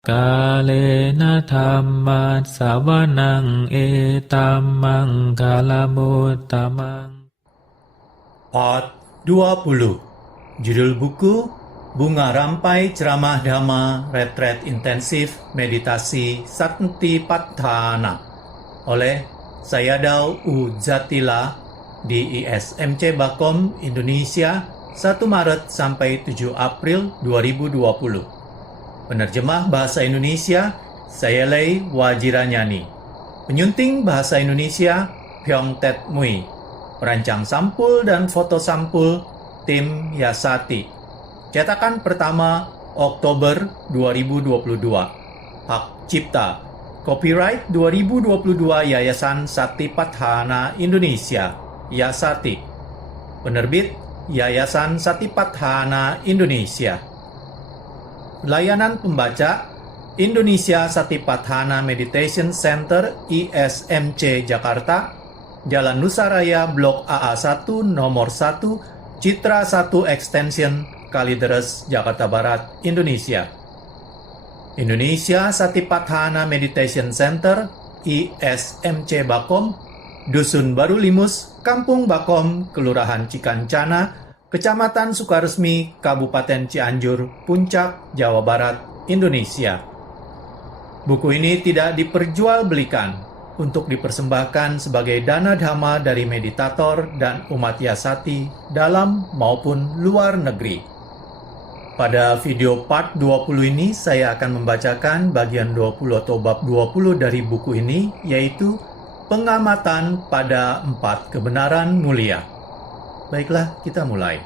Kalena dhammat sawanang etamang kalamutamang. Part 20. Judul buku Bunga Rampai Ceramah Dhamma Retret Intensif Meditasi Satipatthana oleh Sayadaw U. Jatila di ISMC Bakom, Indonesia 1 Maret sampai 7 April 2020. Penerjemah Bahasa Indonesia Sayalei Wajiranyani. Penyunting Bahasa Indonesia Pyong Tet Mui. Perancang sampul dan foto sampul tim Yasati. Cetakan pertama Oktober 2022. Hak cipta. Copyright 2022 Yayasan Satipatthana Indonesia. Yasati. Penerbit Yayasan Satipatthana Indonesia. Layanan pembaca Indonesia Satipatthana Meditation Center ISMC Jakarta, Jalan Nusaraya Blok AA1 Nomor 1, Citra 1 Extension, Kalideres, Jakarta Barat, Indonesia. Indonesia Satipatthana Meditation Center ISMC Bakom, Dusun Baru Limus, Kampung Bakom, Kelurahan Cikancana, Kecamatan Sukaresmi, Kabupaten Cianjur, Puncak, Jawa Barat, Indonesia. Buku ini tidak diperjualbelikan untuk dipersembahkan sebagai dana dhamma dari meditator dan umat Yasati dalam maupun luar negeri. Pada video part 20 ini, saya akan membacakan bagian 20 atau bab 20 dari buku ini, yaitu pengamatan pada 4 kebenaran mulia. Baiklah, kita mulai.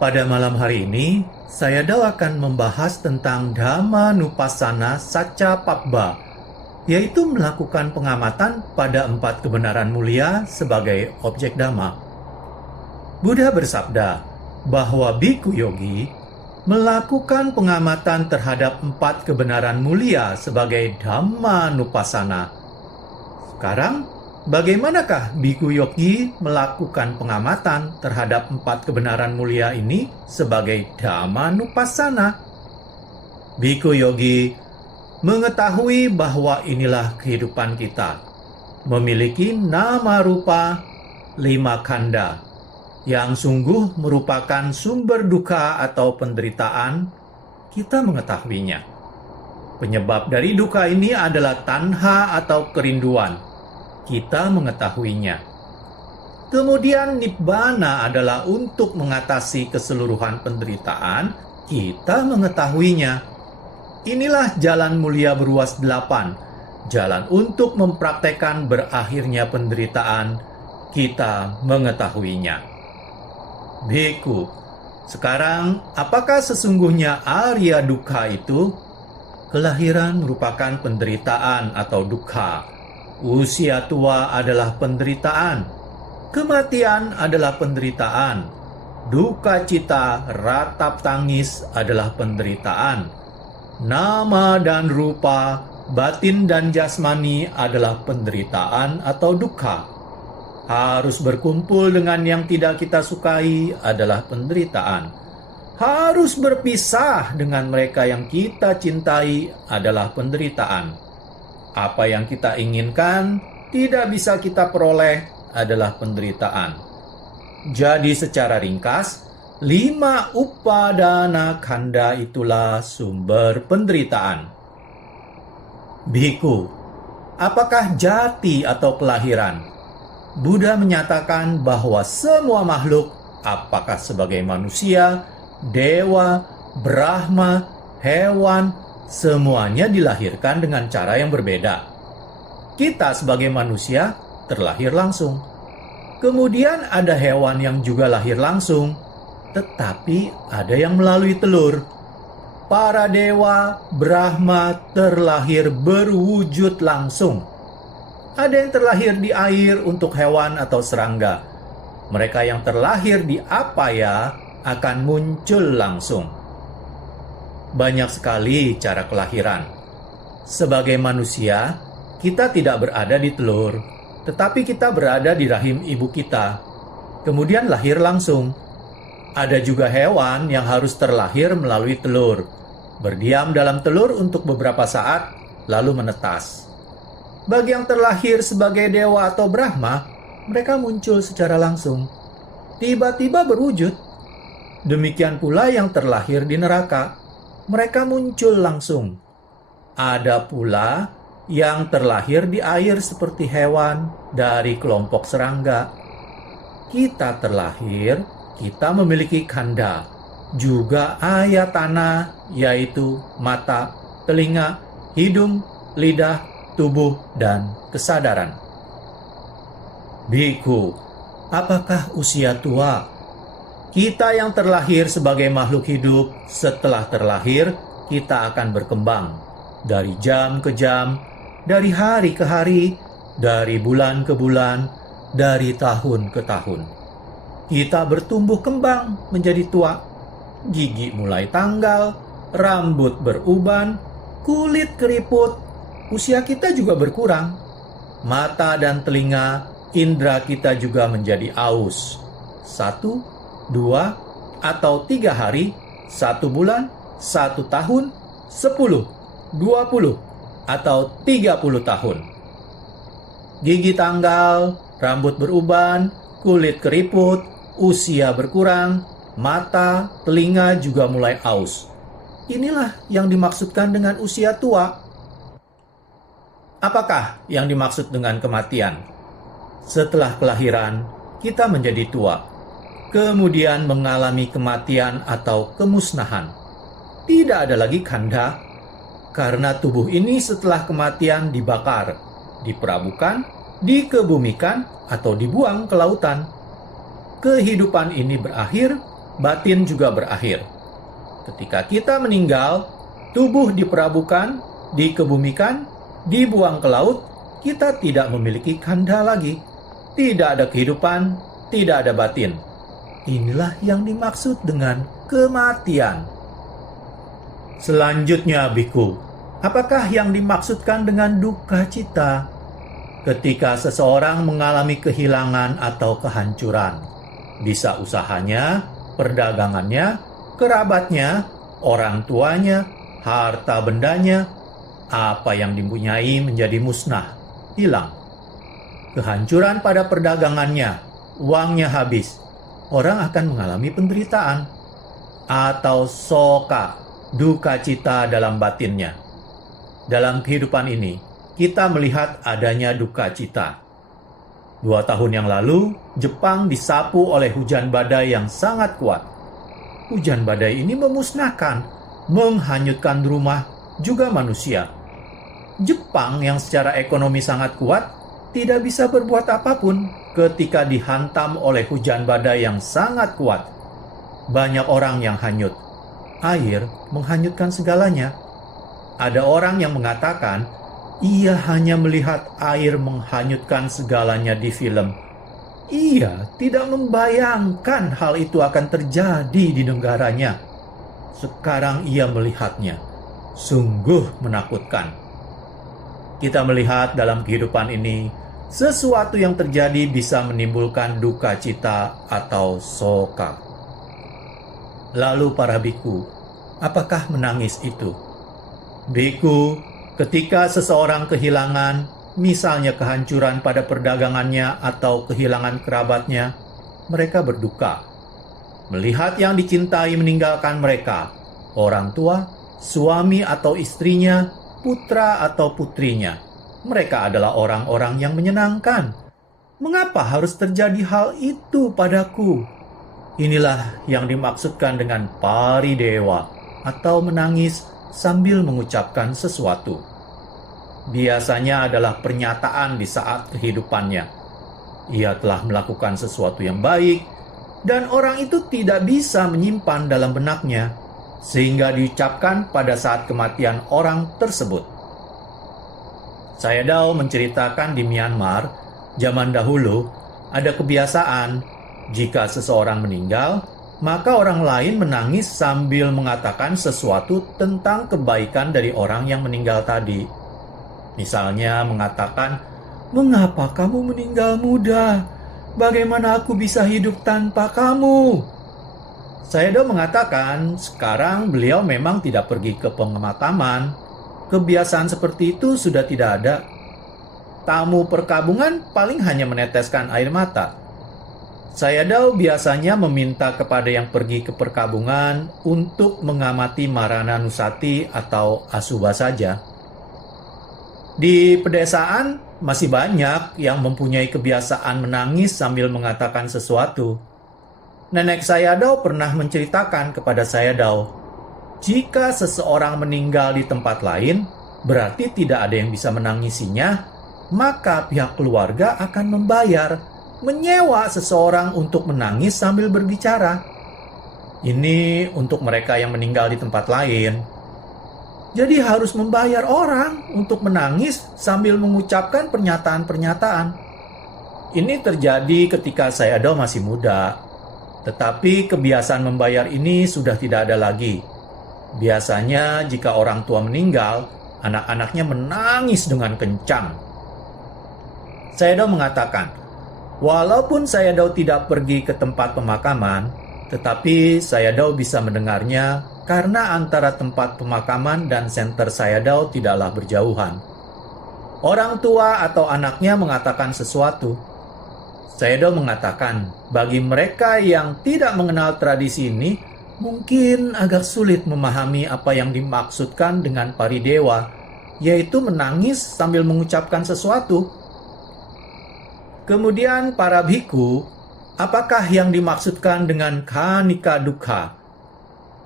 Pada malam hari ini, saya akan membahas tentang Dhammanupassana Saccapabba, yaitu melakukan pengamatan pada 4 kebenaran mulia sebagai objek Dhamma. Buddha bersabda bahwa bhikkhu yogi melakukan pengamatan terhadap 4 kebenaran mulia sebagai Dhammanupassana. Sekarang, bagaimanakah bhikkhu yogi melakukan pengamatan terhadap 4 kebenaran mulia ini sebagai Dhammanupassana? Bhikkhu yogi mengetahui bahwa inilah kehidupan kita, memiliki nama rupa 5 khandha, yang sungguh merupakan sumber duka atau penderitaan. Kita mengetahuinya. Penyebab dari duka ini adalah tanha atau kerinduan. Kita mengetahuinya. Kemudian nibbana adalah untuk mengatasi keseluruhan penderitaan. Kita mengetahuinya. Inilah jalan mulia beruas 8. Jalan untuk mempraktekkan berakhirnya penderitaan. Kita mengetahuinya. Bhikkhu, sekarang apakah sesungguhnya Arya Dukkha itu? Kelahiran merupakan penderitaan atau dukkha. Usia tua adalah penderitaan. Kematian adalah penderitaan. Duka cita, ratap tangis adalah penderitaan. Nama dan rupa, batin dan jasmani adalah penderitaan atau dukkha. Harus berkumpul dengan yang tidak kita sukai adalah penderitaan. Harus berpisah dengan mereka yang kita cintai adalah penderitaan. Apa yang kita inginkan tidak bisa kita peroleh adalah penderitaan. Jadi secara ringkas, 5 upadana khandha itulah sumber penderitaan. Bhikkhu, apakah jati atau kelahiran? Buddha menyatakan bahwa semua makhluk, apakah sebagai manusia, dewa, Brahma, hewan, semuanya dilahirkan dengan cara yang berbeda. Kita sebagai manusia terlahir langsung. Kemudian ada hewan yang juga lahir langsung, tetapi ada yang melalui telur. Para dewa, Brahma terlahir berwujud langsung. Ada yang terlahir di air untuk hewan atau serangga. Mereka yang terlahir di apaya akan muncul langsung. Banyak sekali cara kelahiran. Sebagai manusia, kita tidak berada di telur, tetapi kita berada di rahim ibu kita. Kemudian lahir langsung. Ada juga hewan yang harus terlahir melalui telur. berdiam dalam telur untuk beberapa saat, lalu menetas. Bagi yang terlahir sebagai dewa atau Brahma, mereka muncul secara langsung, tiba-tiba berwujud. Demikian pula yang terlahir di neraka, mereka muncul langsung. Ada pula yang terlahir di air seperti hewan dari kelompok serangga. Kita terlahir, kita memiliki khandha, juga ayat tanah, yaitu mata, telinga, hidung, lidah, tubuh, dan kesadaran. Biku, apakah usia tua? Kita yang terlahir sebagai makhluk hidup, setelah terlahir, kita akan berkembang dari jam ke jam, dari hari ke hari, dari bulan ke bulan, dari tahun ke tahun. Kita bertumbuh kembang menjadi tua. Gigi mulai tanggal, rambut beruban, kulit keriput. Usia kita juga berkurang. Mata dan telinga, indera kita juga menjadi aus. 1, 2, atau 3 hari, 1 bulan, 1 tahun, 10, 20, atau 30 tahun. Gigi tanggal, rambut beruban, kulit keriput, usia berkurang, mata, telinga juga mulai aus. Inilah yang dimaksudkan dengan usia tua. Apakah yang dimaksud dengan kematian? Setelah kelahiran, kita menjadi tua, kemudian mengalami kematian atau kemusnahan. Tidak ada lagi khandha, karena tubuh ini setelah kematian dibakar, diperabukan, dikebumikan, atau dibuang ke lautan. Kehidupan ini berakhir, batin juga berakhir. Ketika kita meninggal, tubuh diperabukan, dikebumikan, dibuang ke laut, kita tidak memiliki khandha lagi. Tidak ada kehidupan, tidak ada batin. Inilah yang dimaksud dengan kematian. Selanjutnya, biku, apakah yang dimaksudkan dengan duka cita? Ketika seseorang mengalami kehilangan atau kehancuran, bisa usahanya, perdagangannya, kerabatnya, orang tuanya, harta bendanya, apa yang dipunyai menjadi musnah, hilang. Kehancuran pada perdagangannya, uangnya habis, orang akan mengalami penderitaan. Atau soka, duka cita dalam batinnya. Dalam kehidupan ini, kita melihat adanya duka cita. 2 tahun yang lalu, Jepang disapu oleh hujan badai yang sangat kuat. Hujan badai ini memusnahkan, menghanyutkan rumah, juga manusia. Jepang yang secara ekonomi sangat kuat, tidak bisa berbuat apapun ketika dihantam oleh hujan badai yang sangat kuat. Banyak orang yang hanyut. Air menghanyutkan segalanya. Ada orang yang mengatakan, ia hanya melihat air menghanyutkan segalanya di film. Ia tidak membayangkan hal itu akan terjadi di negaranya. Sekarang ia melihatnya. Sungguh menakutkan. Kita melihat dalam kehidupan ini, sesuatu yang terjadi bisa menimbulkan duka cita atau soka. Lalu para biku, apakah menangis itu? Biku, ketika seseorang kehilangan, misalnya kehancuran pada perdagangannya atau kehilangan kerabatnya, mereka berduka. Melihat yang dicintai meninggalkan mereka, orang tua, suami atau istrinya, putra atau putrinya. Mereka adalah orang-orang yang menyenangkan. Mengapa harus terjadi hal itu padaku? Inilah yang dimaksudkan dengan paridewa atau menangis sambil mengucapkan sesuatu. Biasanya adalah pernyataan di saat kehidupannya. Ia telah melakukan sesuatu yang baik, dan orang itu tidak bisa menyimpan dalam benaknya, sehingga diucapkan pada saat kematian orang tersebut. Sayadaw menceritakan di Myanmar, zaman dahulu, ada kebiasaan, jika seseorang meninggal, maka orang lain menangis sambil mengatakan sesuatu tentang kebaikan dari orang yang meninggal tadi. Misalnya mengatakan, "Mengapa kamu meninggal muda? Bagaimana aku bisa hidup tanpa kamu?" Sayadaw mengatakan sekarang beliau memang tidak pergi ke pemakaman. Kebiasaan seperti itu sudah tidak ada. Tamu perkabungan paling hanya meneteskan air mata. Sayadaw biasanya meminta kepada yang pergi ke perkabungan untuk mengamati Marana Nusati atau Asuba saja. Di pedesaan masih banyak yang mempunyai kebiasaan menangis sambil mengatakan sesuatu. Nenek Sayadaw pernah menceritakan kepada Sayadaw, jika seseorang meninggal di tempat lain, berarti tidak ada yang bisa menangisinya, maka pihak keluarga akan membayar, menyewa seseorang untuk menangis sambil berbicara. Ini untuk mereka yang meninggal di tempat lain. Jadi harus membayar orang untuk menangis sambil mengucapkan pernyataan-pernyataan. Ini terjadi ketika Sayadaw masih muda. Tetapi kebiasaan membayar ini sudah tidak ada lagi. Biasanya jika orang tua meninggal, anak-anaknya menangis dengan kencang. Sayadaw mengatakan, walaupun Sayadaw tidak pergi ke tempat pemakaman, tetapi Sayadaw bisa mendengarnya karena antara tempat pemakaman dan senter Sayadaw tidaklah berjauhan. Orang tua atau anaknya mengatakan sesuatu. Sayadaw mengatakan, bagi mereka yang tidak mengenal tradisi ini, mungkin agak sulit memahami apa yang dimaksudkan dengan paridewa, yaitu menangis sambil mengucapkan sesuatu. Kemudian para bhikkhu, apakah yang dimaksudkan dengan khanika dukkha?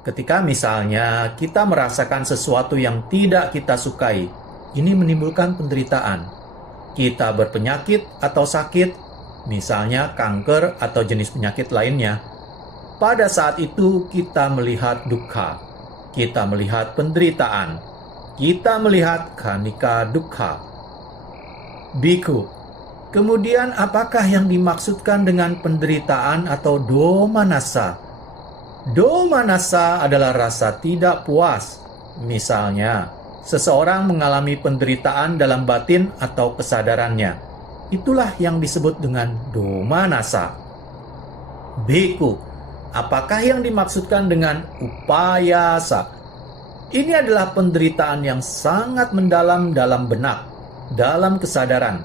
Ketika misalnya kita merasakan sesuatu yang tidak kita sukai, ini menimbulkan penderitaan. Kita berpenyakit atau sakit, misalnya kanker atau jenis penyakit lainnya. Pada saat itu kita melihat dukkha, kita melihat penderitaan, kita melihat khanika dukkha. Bhikkhu, kemudian apakah yang dimaksudkan dengan penderitaan atau domanassa? Domanassa adalah rasa tidak puas. Misalnya, seseorang mengalami penderitaan dalam batin atau kesadarannya. Itulah yang disebut dengan domanassa. Bhikkhu, apakah yang dimaksudkan dengan upayasa? Ini adalah penderitaan yang sangat mendalam dalam benak, dalam kesadaran.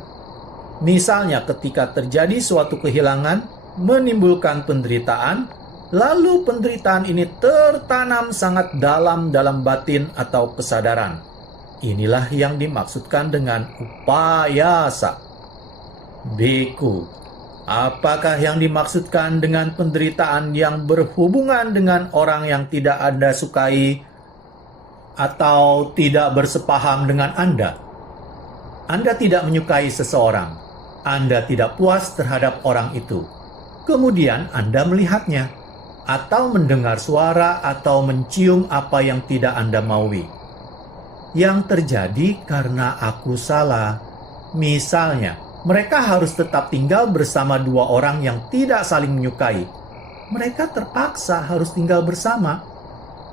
Misalnya ketika terjadi suatu kehilangan, menimbulkan penderitaan, lalu penderitaan ini tertanam sangat dalam batin atau kesadaran. Inilah yang dimaksudkan dengan upayasa. Bhikkhu, apakah yang dimaksudkan dengan penderitaan yang berhubungan dengan orang yang tidak Anda sukai atau tidak bersepaham dengan Anda? Anda tidak menyukai seseorang. Anda tidak puas terhadap orang itu. Kemudian Anda melihatnya, atau mendengar suara atau mencium apa yang tidak Anda maui. Yang terjadi karena aku salah. Misalnya, mereka harus tetap tinggal bersama dua orang yang tidak saling menyukai. Mereka terpaksa harus tinggal bersama.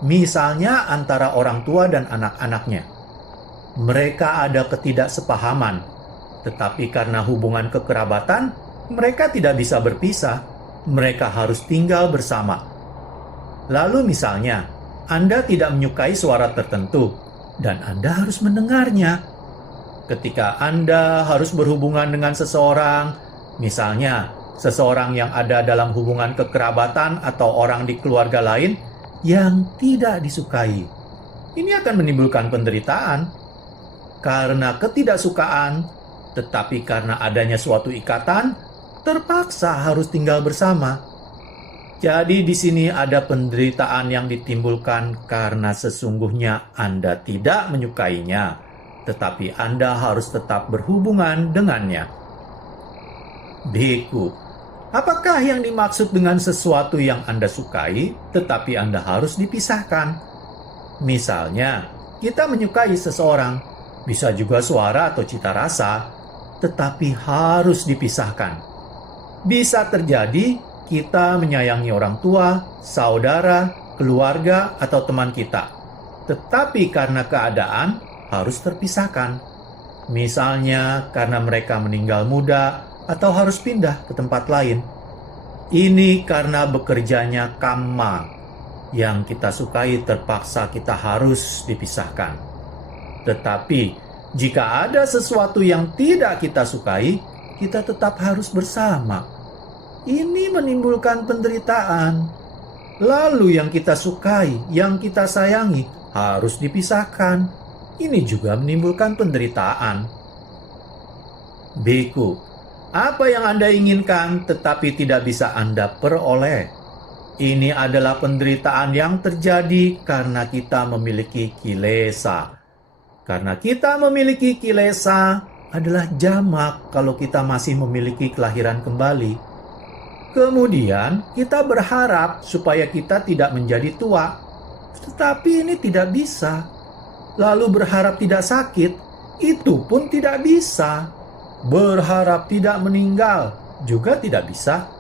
Misalnya antara orang tua dan anak-anaknya. Mereka ada ketidaksepahaman. Tetapi karena hubungan kekerabatan, mereka tidak bisa berpisah. Mereka harus tinggal bersama. Lalu misalnya, Anda tidak menyukai suara tertentu, dan Anda harus mendengarnya. Ketika Anda harus berhubungan dengan seseorang, misalnya seseorang yang ada dalam hubungan kekerabatan atau orang di keluarga lain yang tidak disukai, ini akan menimbulkan penderitaan. Karena ketidaksukaan, tetapi karena adanya suatu ikatan, terpaksa harus tinggal bersama. Jadi di sini ada penderitaan yang ditimbulkan karena sesungguhnya Anda tidak menyukainya, tetapi Anda harus tetap berhubungan dengannya. Bhikkhu, apakah yang dimaksud dengan sesuatu yang Anda sukai, tetapi Anda harus dipisahkan? Misalnya, kita menyukai seseorang, bisa juga suara atau cita rasa, tetapi harus dipisahkan. Bisa terjadi kita menyayangi orang tua, saudara, keluarga, atau teman kita. Tetapi karena keadaan, harus terpisahkan. Misalnya karena mereka meninggal muda atau harus pindah ke tempat lain. Ini karena bekerjanya kamma, yang kita sukai terpaksa kita harus dipisahkan. Tetapi jika ada sesuatu yang tidak kita sukai, kita tetap harus bersama. Ini menimbulkan penderitaan. Lalu yang kita sukai, yang kita sayangi, harus dipisahkan. Ini juga menimbulkan penderitaan. Biku, apa yang Anda inginkan tetapi tidak bisa Anda peroleh? Ini adalah penderitaan yang terjadi karena kita memiliki kilesa. Karena kita memiliki kilesa adalah jamak kalau kita masih memiliki kelahiran kembali. Kemudian kita berharap supaya kita tidak menjadi tua. Tetapi ini tidak bisa. Lalu berharap tidak sakit, itu pun tidak bisa. Berharap tidak meninggal juga tidak bisa.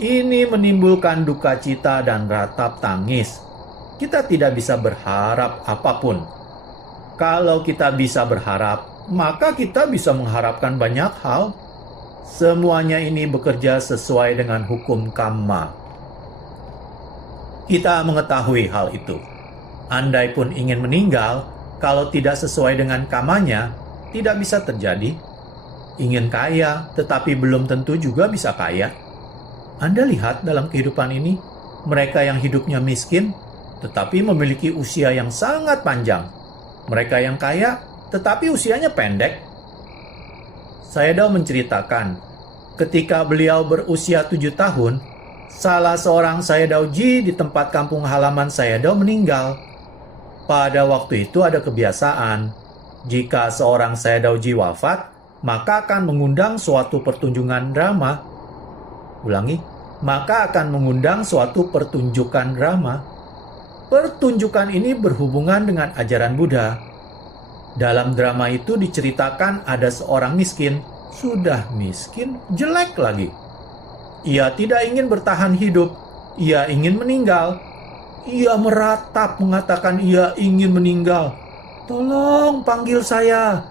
Ini menimbulkan duka cita dan ratap tangis. Kita tidak bisa berharap apapun. Kalau kita bisa berharap, maka kita bisa mengharapkan banyak hal. Semuanya ini bekerja sesuai dengan hukum kamma. Kita mengetahui hal itu. Andai pun ingin meninggal, kalau tidak sesuai dengan kammanya, tidak bisa terjadi. Ingin kaya, tetapi belum tentu juga bisa kaya. Anda lihat dalam kehidupan ini, mereka yang hidupnya miskin, tetapi memiliki usia yang sangat panjang. Mereka yang kaya, tetapi usianya pendek. Sayadaw menceritakan, ketika beliau berusia 7 tahun, salah seorang Sayadawji di tempat kampung halaman Sayadaw meninggal. Pada waktu itu ada kebiasaan, jika seorang Sayadawji wafat, maka akan mengundang suatu pertunjukan drama. Ulangi, maka akan mengundang suatu pertunjukan drama. Pertunjukan ini berhubungan dengan ajaran Buddha. Dalam drama itu diceritakan ada seorang miskin, sudah miskin, jelek lagi. Ia tidak ingin bertahan hidup, ia ingin meninggal. Ia meratap mengatakan ia ingin meninggal. Tolong panggil saya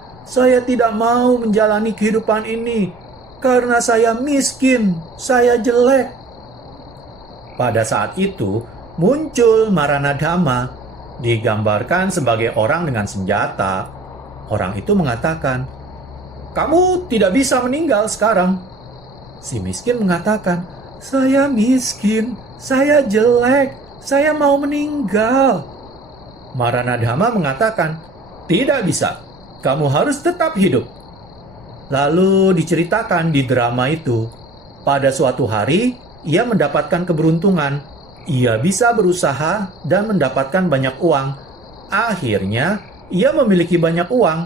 tidak mau menjalani kehidupan ini, karena saya miskin, saya jelek. Pada saat itu, muncul Maranadhama, digambarkan sebagai orang dengan senjata. Orang itu mengatakan, "Kamu tidak bisa meninggal sekarang." Si miskin mengatakan, "Saya miskin, saya jelek, saya mau meninggal." Maranadhama mengatakan, "Tidak bisa, kamu harus tetap hidup." Lalu diceritakan di drama itu, pada suatu hari ia mendapatkan keberuntungan. Ia bisa berusaha dan mendapatkan banyak uang. Akhirnya, ia memiliki banyak uang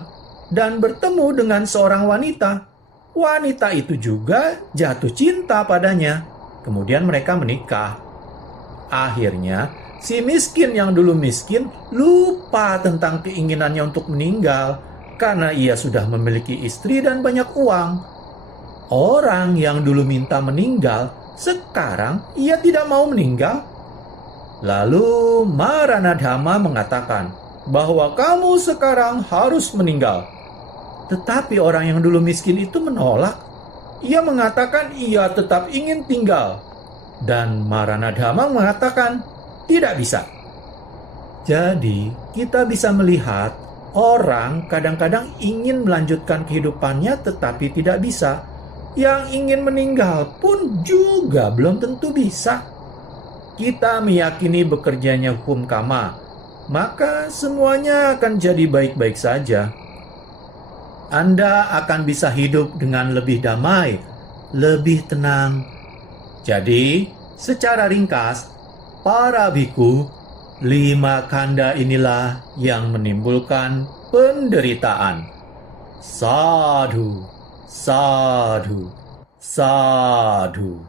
dan bertemu dengan seorang wanita. Wanita itu juga jatuh cinta padanya. Kemudian mereka menikah. Akhirnya, si miskin yang dulu miskin lupa tentang keinginannya untuk meninggal karena ia sudah memiliki istri dan banyak uang. Orang yang dulu minta meninggal, sekarang ia tidak mau meninggal. Lalu Maranadhama mengatakan bahwa kamu sekarang harus meninggal. Tetapi orang yang dulu miskin itu menolak. Ia mengatakan ia tetap ingin tinggal. Dan Maranadhama mengatakan tidak bisa. Jadi kita bisa melihat orang kadang-kadang ingin melanjutkan kehidupannya tetapi tidak bisa. Yang ingin meninggal pun juga belum tentu bisa. Kita meyakini bekerjanya hukum kamma, maka semuanya akan jadi baik-baik saja. Anda akan bisa hidup dengan lebih damai, lebih tenang. Jadi, secara ringkas, para biku, 5 kanda inilah yang menimbulkan penderitaan. Sadhu, sadhu, sadhu.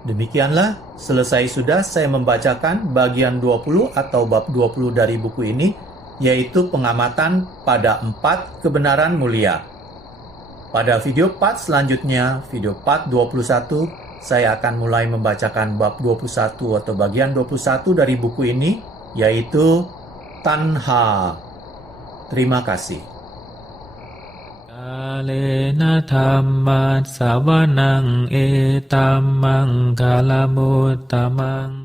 Demikianlah, selesai sudah saya membacakan bagian 20 atau bab 20 dari buku ini, yaitu pengamatan pada 4 kebenaran mulia. Pada video part selanjutnya, video part 21, saya akan mulai membacakan bab 21 atau bagian 21 dari buku ini, yaitu Tanha. Terima kasih. เลนะธัมมัสสวนังเอตัมมังคลมุตตมัง